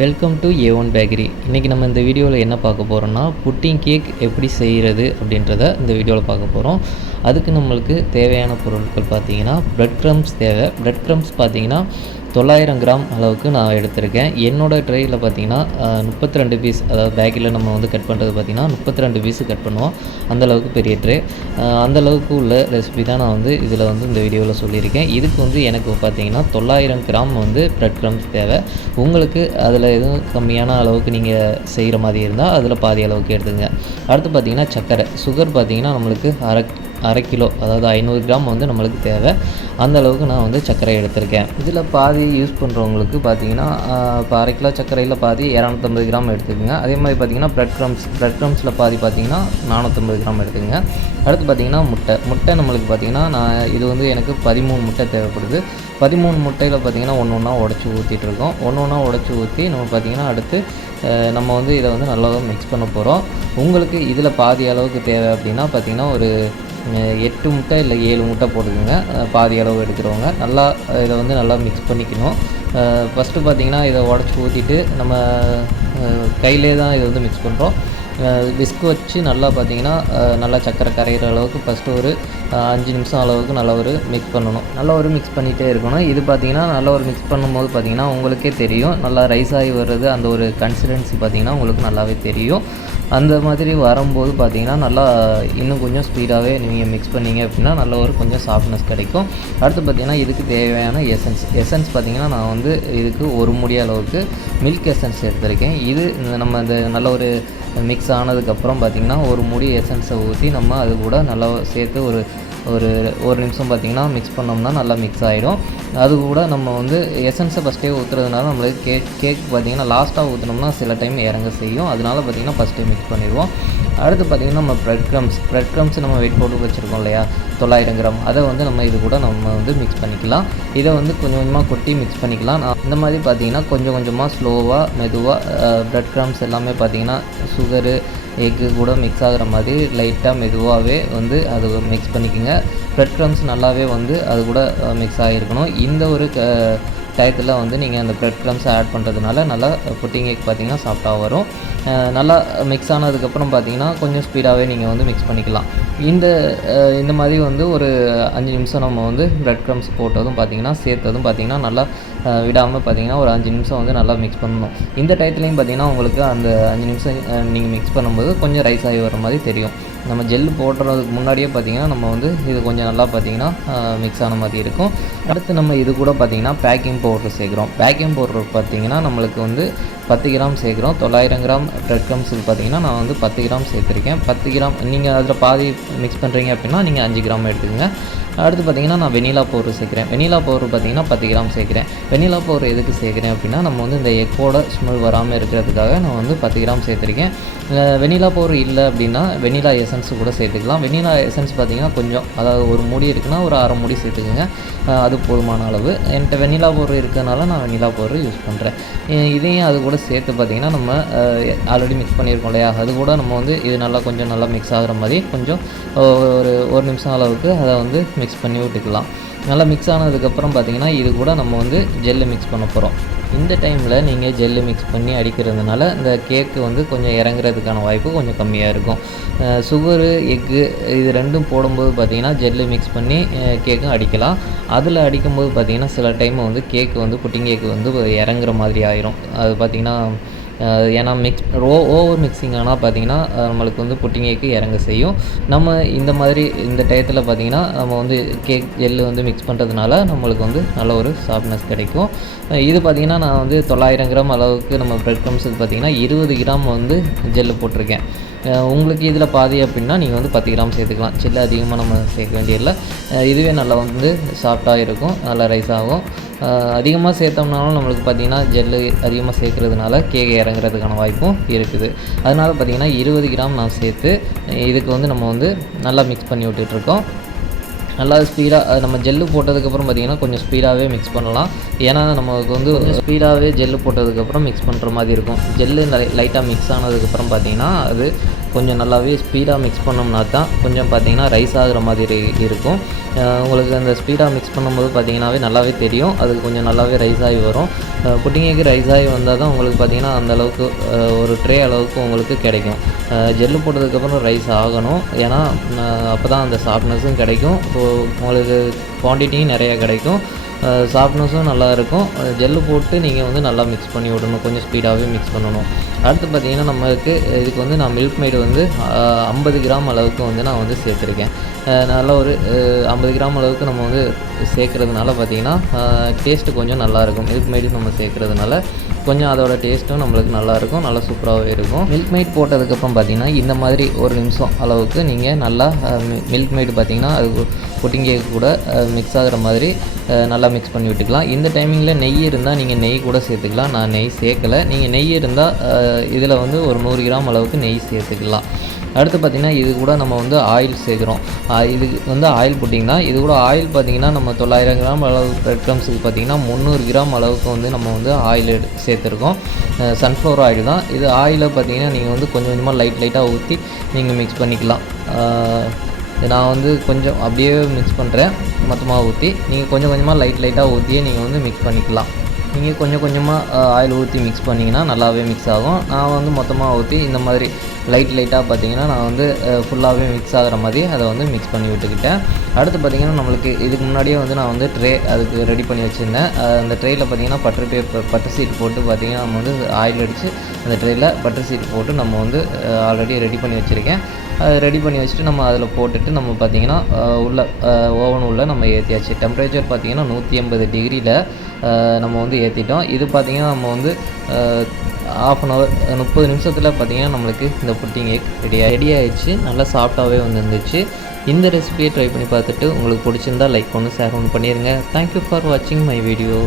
Welcome to A1 bakery. இன்றைக்கி நம்ம இந்த வீடியோவில் என்ன பார்க்க போகிறோம்னா, புட்டிங் கேக் எப்படி செய்கிறது அப்படின்றத இந்த வீடியோவில் பார்க்க போகிறோம். அதுக்கு நம்மளுக்கு தேவையான பொருட்கள் பார்த்திங்கன்னா, பிரெட் க்ரம்ஸ் தேவை. பிரெட் க்ரம்ஸ் பார்த்திங்கன்னா 900 கிராம் அளவுக்கு நான் எடுத்திருக்கேன். என்னோடய ட்ரேயில் பார்த்திங்கன்னா 32 பீஸ், அதாவது பேக்கில் நம்ம வந்து கட் பண்ணுறது பார்த்திங்கன்னா 32 பீஸு கட் பண்ணுவோம். அந்தளவுக்கு பெரிய ட்ரே. அந்தளவுக்கு உள்ள ரெசிபி தான் நான் வந்து இதில் வந்து இந்த வீடியோவில் சொல்லியிருக்கேன். இதுக்கு வந்து எனக்கு பார்த்திங்கன்னா 900 கிராம் வந்து பிரெட் க்ரம்ஸ் தேவை. உங்களுக்கு அதில் எதுவும் கம்மியான அளவுக்கு நீங்கள் செய்கிற மாதிரி இருந்தால் அதில் பாதி அளவுக்கு எடுத்துங்க. அடுத்து பார்த்திங்கன்னா சர்க்கரை, சுகர் பார்த்திங்கன்னா நம்மளுக்கு அரை கிலோ, அதாவது 500 கிராம் வந்து நம்மளுக்கு தேவை. அந்த அளவுக்கு நான் வந்து சர்க்கரை எடுத்திருக்கேன். இதில் பாதி யூஸ் பண்ணுறவங்களுக்கு பார்த்திங்கன்னா இப்போ அரை கிலோ சர்க்கரையில் பாதி 250 கிராம் எடுத்துக்கோங்க. அதே மாதிரி பார்த்திங்கன்னா பிரெட் க்ரம்ஸில் பாதி பார்த்திங்கன்னா 450 கிராம் எடுத்துக்கோங்க. அடுத்து பார்த்திங்கன்னா முட்டை நம்மளுக்கு பார்த்திங்கன்னா இது வந்து எனக்கு 13 முட்டை தேவைப்படுது. 13 முட்டையில் பார்த்திங்கன்னா ஒன்று ஒன்றா உடச்சி ஊற்றிட்டுருக்கோம். ஒன்று ஒன்றா உடச்சி ஊற்றி நம்ம பார்த்திங்கன்னா அடுத்து நம்ம வந்து இதை வந்து நல்லா மிக்ஸ் பண்ண போகிறோம். உங்களுக்கு இதில் பாதி அளவுக்கு தேவை அப்படின்னா பார்த்திங்கன்னா ஒரு 8 முட்டை இல்லை 7 முட்டை போட்டுக்கோங்க. பாதி அளவு எடுக்கிறவங்க நல்லா இதை வந்து நல்லா மிக்ஸ் பண்ணிக்கணும். ஃபஸ்ட்டு பார்த்திங்கன்னா இதை உடச்சி ஊற்றிட்டு நம்ம கையிலே தான் இதை வந்து மிக்ஸ் பண்ணுறோம். விஸ்க் வச்சு நல்லா பார்த்திங்கன்னா நல்லா சக்கரை கரைகிற அளவுக்கு ஃபஸ்ட்டு ஒரு 5 நிமிஷம் அளவுக்கு நல்லா ஒரு மிக்ஸ் பண்ணணும். நல்லா ஒரு மிக்ஸ் பண்ணிகிட்டே இருக்கணும். இது பார்த்திங்கன்னா நல்லா ஒரு மிக்ஸ் பண்ணும்போது பார்த்திங்கன்னா உங்களுக்கே தெரியும், நல்லா ரைஸ் ஆகி வர்றது, அந்த ஒரு கன்சிஸ்டன்சி பார்த்திங்கன்னா உங்களுக்கு நல்லாவே தெரியும். அந்த மாதிரி வரும்போது பார்த்திங்கன்னா நல்லா இன்னும் கொஞ்சம் ஸ்பீடாகவே நீங்கள் மிக்ஸ் பண்ணிங்க அப்படின்னா நல்ல ஒரு கொஞ்சம் சாஃப்ட்னஸ் கிடைக்கும். அடுத்து பார்த்திங்கன்னா இதுக்கு தேவையான எசன்ஸ் பார்த்திங்கன்னா நான் வந்து இதுக்கு ஒரு முடி அளவுக்கு மில்க் எசன்ஸ் எடுத்திருக்கேன். இது நம்ம இந்த நல்ல ஒரு மிக்ஸ் ஆனதுக்கப்புறம் பார்த்திங்கன்னா ஒரு முடி எசன்ஸை ஊற்றி நம்ம அது கூட நல்லா சேர்த்து ஒரு நிமிஷம் பார்த்திங்கன்னா மிக்ஸ் பண்ணோம்னா நல்லா மிக்ஸ் ஆகிடும். அது கூட நம்ம வந்து எசன்ஸை ஃபஸ்ட்டே ஊற்றுறதுனால நம்மளுக்கு கேக் பார்த்திங்கன்னா லாஸ்ட்டாக ஊற்றினோம்னா சில டைம் இறங்க செய்யும். அதனால பார்த்திங்கன்னா ஃபஸ்ட்டே மிக்ஸ் பண்ணிடுவோம். அடுத்து பார்த்திங்கன்னா நம்ம பிரெட் க்ரம்ஸ் நம்ம வெயிட் போட்டு வச்சுருக்கோம் இல்லையா, 900 கிராம், அதை வந்து நம்ம இது கூட நம்ம வந்து மிக்ஸ் பண்ணிக்கலாம். இதை வந்து கொஞ்சம் கொஞ்சமாக கொட்டி மிக்ஸ் பண்ணிக்கலாம். இந்த மாதிரி பார்த்திங்கன்னா கொஞ்சம் கொஞ்சமாக ஸ்லோவாக மெதுவாக பிரெட் க்ரம்ஸ் எல்லாமே பார்த்திங்கன்னா சுகரு எக்கு கூட மிக்ஸ் ஆகிற மாதிரி லைட்டாக மெதுவாகவே வந்து அது மிக்ஸ் பண்ணிக்கோங்க. பிரெட் க்ரம்ஸ் நல்லாவே வந்து அது கூட மிக்ஸ் ஆகிருக்கணும். இந்த ஒரு டயத்தில் வந்து நீங்கள் அந்த பிரெட் க்ரம்ஸை ஆட் பண்ணுறதுனால நல்லா புட்டிங் கேக் பார்த்திங்கன்னா சாஃப்டாக வரும். நல்லா மிக்ஸ் ஆனதுக்கப்புறம் பார்த்திங்கன்னா கொஞ்சம் ஸ்பீடாகவே நீங்கள் வந்து மிக்ஸ் பண்ணிக்கலாம். இந்த மாதிரி வந்து ஒரு 5 நிமிஷம் நம்ம வந்து பிரெட் க்ரம்ஸ் போட்டதும் பார்த்திங்கன்னா சேர்த்ததும் பார்த்திங்கன்னா நல்லா விடாமல் பார்த்திங்கன்னா ஒரு 5 நிமிஷம் வந்து நல்லா மிக்ஸ் பண்ணணும். இந்த டயத்துலையும் பார்த்திங்கன்னா உங்களுக்கு அந்த 5 நிமிஷம் நீங்கள் மிக்ஸ் பண்ணும்போது கொஞ்சம் ரைஸ் ஆகி வர மாதிரி தெரியும். நம்ம ஜெல் போடுறதுக்கு முன்னாடியே பார்த்திங்கன்னா நம்ம வந்து இது கொஞ்சம் நல்லா பார்த்திங்கன்னா மிக்ஸ் ஆன மாதிரி இருக்கும். அடுத்து நம்ம இது கூட பார்த்திங்கன்னா பேக்கிங் பவுடர் சேர்க்குறோம். பேக்கிங் பவுடர் பார்த்திங்கன்னா நம்மளுக்கு வந்து 10 கிராம் சேர்க்குறோம். 900 கிராம் பிரெட் க்ரம்ஸுக்கு பார்த்திங்கன்னா நான் வந்து 10 கிராம் சேர்த்துருக்கேன். 10 கிராம் நீங்கள் அதில் பாதி மிக்ஸ் பண்ணுறீங்க அப்படின்னா நீங்கள் 5 கிராம் எடுத்துக்கோங்க. அடுத்து பார்த்திங்கன்னா நான் வெனிலா பவுடர் சேர்க்குறேன். வெனிலா பவுடர் பார்த்திங்கன்னா 10 கிராம் சேர்க்குறேன். வெனிலா பவுடர் எதுக்கு சேர்க்குறேன் அப்படின்னா நம்ம வந்து இந்த எக்கோட ஸ்மெல் வராமல் இருக்கிறதுக்காக நான் வந்து 10 கிராம் சேர்த்துருக்கேன். வெனிலா பவுடர் இல்லை அப்படின்னா வெனிலா எசன்ஸு கூட சேர்த்துக்கலாம். வெனிலா எசன்ஸ் பார்த்திங்கன்னா கொஞ்சம், அதாவது ஒரு மூடி இருக்குன்னா ஒரு அரை மூடி சேர்த்துக்குங்க, அது போதுமான அளவு. என்கிட்ட வெனிலா பவுடர் இருக்கிறதுனால நான் வெனிலா பவுடர் யூஸ் பண்ணுறேன். இதையும் அது கூட சேர்த்து பார்த்திங்கன்னா நம்ம ஆல்ரெடி மிக்ஸ் பண்ணியிருக்கோம் இல்லையா, அது கூட நம்ம வந்து இது கொஞ்சம் நல்லா மிக்ஸ் ஆகிற மாதிரி கொஞ்சம் ஒரு நிமிஷம் அளவுக்கு அதை வந்து மிக்ஸ் பண்ணி விட்டுக்கலாம். நல்லா மிக்ஸ் ஆனதுக்கப்புறம் பார்த்திங்கன்னா இது கூட நம்ம வந்து ஜெல்லு மிக்ஸ் பண்ண போகிறோம். இந்த டைமில் நீங்கள் ஜெல்லு மிக்ஸ் பண்ணி அடிக்கிறதுனால இந்த கேக்கு வந்து கொஞ்சம் இறங்குறதுக்கான வாய்ப்பு கொஞ்சம் கம்மியாக இருக்கும். சுகரு எக்கு இது ரெண்டும் போடும்போது பார்த்திங்கன்னா ஜெல்லு மிக்ஸ் பண்ணி கேக்கும் அடிக்கலாம். அதில் அடிக்கும்போது பார்த்திங்கன்னா சில டைம் வந்து கேக்கு வந்து புட்டிங் கேக்கு வந்து இறங்குற மாதிரி ஆயிரும். அது பார்த்திங்கன்னா ஏன்னா ஓவர் மிக்சிங் ஆனால் பார்த்திங்கன்னா நம்மளுக்கு வந்து புட்டிங் கேக்கு இறங்க செய்யும். நம்ம இந்த மாதிரி இந்த டயத்தில் பார்த்திங்கன்னா நம்ம வந்து கேக் ஜெல்லு வந்து மிக்ஸ் பண்ணுறதுனால நம்மளுக்கு வந்து நல்ல ஒரு சாஃப்ட்னஸ் கிடைக்கும். இது பார்த்திங்கன்னா நான் வந்து 900 கிராம் அளவுக்கு நம்ம பிரெட் க்ரம்ஸுக்கு பார்த்திங்கன்னா 20 கிராம் வந்து ஜெல்லு போட்டிருக்கேன். உங்களுக்கு இதில் பாதி அப்படின்னா நீங்கள் வந்து 10 கிராம் சேர்த்துக்கலாம். ஜெல்லு அதிகமாக நம்ம சேர்க்க வேண்டியதில்லை. இதுவே நல்லா வந்து சாஃப்டாக இருக்கும், நல்லா ரைஸ் ஆகும். அதிகமாக சேர்த்தோம்னாலும் நம்மளுக்கு பார்த்திங்கன்னா ஜெல்லு அதிகமாக சேர்க்குறதுனால கேக் இறங்குறதுக்கான வாய்ப்பும் இருக்குது. அதனால் பார்த்திங்கன்னா 20 கிராம் நான் சேர்த்து இதுக்கு வந்து நம்ம வந்து நல்லா மிக்ஸ் பண்ணி விட்டுட்ருக்கோம். நல்லா ஸ்பீடாக நம்ம ஜெல்லு போட்டதுக்கப்புறம் பார்த்திங்கன்னா கொஞ்சம் ஸ்பீடாகவே மிக்ஸ் பண்ணலாம். ஏன்னா நமக்கு வந்து கொஞ்சம் ஸ்பீடாகவே ஜெல்லு போட்டதுக்கப்புறம் மிக்ஸ் பண்ணுற மாதிரி இருக்கும். ஜெல்லு லைட்டாக மிக்ஸ் ஆனதுக்கப்புறம் பார்த்திங்கன்னா அது கொஞ்சம் நல்லாவே ஸ்பீடாக மிக்ஸ் பண்ணோம்னா தான் கொஞ்சம் பார்த்திங்கன்னா ரைஸ் ஆகிற மாதிரி இருக்கும். உங்களுக்கு அந்த ஸ்பீடாக மிக்ஸ் பண்ணும்போது பார்த்திங்கனாவே நல்லாவே தெரியும், அதுக்கு கொஞ்சம் நல்லாவே ரைஸ் ஆகி வரும். புட்டிங் கேக்கு ரைஸ் ஆகி வந்தால் தான் உங்களுக்கு பார்த்திங்கன்னா அந்தளவுக்கு ஒரு ட்ரே அளவுக்கு உங்களுக்கு கிடைக்கும். ஜெல்லு போட்டதுக்கப்புறம் ரைஸ் ஆகணும், ஏன்னா அப்போ தான் அந்த சாஃப்ட்னஸும் கிடைக்கும். உங்களுக்கு குவான்டிட்டியும் நிறையா கிடைக்கும், சாஃப்ட்னஸும் நல்லாயிருக்கும். ஜெல்லு போட்டு நீங்கள் வந்து நல்லா மிக்ஸ் பண்ணி விடணும், கொஞ்சம் ஸ்பீடாகவே மிக்ஸ் பண்ணணும். அடுத்து பார்த்திங்கன்னா நம்மளுக்கு இதுக்கு வந்து நான் மில்க் மெய்டு வந்து 50 கிராம் அளவுக்கு வந்து நான் வந்து சேர்த்துருக்கேன். நல்லா ஒரு 50 கிராம் அளவுக்கு நம்ம வந்து சேர்க்குறதுனால பார்த்திங்கன்னா டேஸ்ட்டு கொஞ்சம் நல்லாயிருக்கும். மில்க் மெய்டு நம்ம சேர்க்குறதுனால கொஞ்சம் அதோட டேஸ்ட்டும் நம்மளுக்கு நல்லாயிருக்கும், நல்லா சூப்பராகவே இருக்கும். மில்க் மெய்ட் போட்டதுக்கப்புறம் பார்த்திங்கன்னா இந்த மாதிரி ஒரு நிமிஷம் அளவுக்கு நீங்கள் நல்லா மில்க் மெய்டு பார்த்திங்கன்னா அது புட்டிங் கேக்கு கூட மிக்ஸ் ஆகிற மாதிரி நல்லா மிக்ஸ் பண்ணி விட்டுக்கலாம். இந்த டைமிங்கில் நெய் இருந்தால் நீங்கள் நெய் கூட சேர்த்துக்கலாம். நான் நெய் சேர்க்கலை. நீங்கள் நெய் இருந்தால் இதில் வந்து ஒரு 100 கிராம் அளவுக்கு நெய் சேர்த்துக்கலாம். அடுத்து பார்த்திங்கன்னா இது கூட நம்ம வந்து ஆயில் சேர்க்குறோம். இது வந்து ஆயில் புட்டிங் தான். இது கூட ஆயில் பார்த்திங்கன்னா நம்ம 900 கிராம் அளவு பிரெட் க்ரம்ஸுக்கு பார்த்திங்கன்னா 300 கிராம் அளவுக்கு வந்து நம்ம வந்து ஆயில் சேர்த்துருக்கோம். சன்ஃப்ளவர் ஆயில் தான். இது ஆயிலை பார்த்திங்கன்னா நீங்கள் வந்து கொஞ்சம் கொஞ்சமாக லைட்டாக ஊற்றி நீங்கள் மிக்ஸ் பண்ணிக்கலாம். நான் வந்து கொஞ்சம் அப்படியே மிக்ஸ் பண்ணுறேன், மொத்தமாக ஊற்றி. நீங்கள் கொஞ்சம் கொஞ்சமாக லைட்டாக ஊற்றியே நீங்கள் வந்து மிக்ஸ் பண்ணிக்கலாம். நீங்கள் கொஞ்சம் கொஞ்சமாக ஆயில் ஊற்றி மிக்ஸ் பண்ணிங்கன்னா நல்லாவே மிக்ஸ் ஆகும். நான் வந்து மொத்தமாக ஊற்றி இந்த மாதிரி லைட்டாக பார்த்திங்கன்னா நான் வந்து ஃபுல்லாகவே மிக்ஸ் ஆகிற மாதிரி அதை வந்து மிக்ஸ் பண்ணி விட்டுக்கிட்டேன். அடுத்து பார்த்திங்கன்னா நம்மளுக்கு இதுக்கு முன்னாடியே வந்து நான் வந்து ட்ரே அதுக்கு ரெடி பண்ணி வச்சுருந்தேன். அந்த ட்ரேயில் பார்த்திங்கன்னா பட்டர் சீட் போட்டு பார்த்திங்கன்னா நம்ம வந்து ஆயில் அடித்து அந்த ட்ரேயில் பட்டர் சீட் போட்டு நம்ம வந்து ஆல்ரெடி ரெடி பண்ணி வச்சுருக்கேன். ரெடி பண்ணி வச்சுட்டு நம்ம அதில் போட்டுட்டு நம்ம பார்த்திங்கன்னா உள்ள ஓவன் உள்ள நம்ம ஏற்றியாச்சு. டெம்பரேச்சர் பார்த்திங்கன்னா 180 டிகிரியில் நம்ம வந்து ஏற்றிட்டோம். இது பார்த்திங்கன்னா நம்ம வந்து ½ அன் ஹவர் 30 நிமிஷத்தில் பார்த்திங்கன்னா நம்மளுக்கு இந்த புட்டிங் கேக் ரெடி ஆகிடுச்சு. நல்லா சாஃப்டாகவே வந்துருந்துச்சு. இந்த ரெசிபியை ட்ரை பண்ணி பார்த்துட்டு உங்களுக்கு பிடிச்சிருந்தா லைக் பண்ணி ஷேர் பண்ணிடுங்க. தேங்க்யூ ஃபார் வாட்சிங் மை வீடியோ.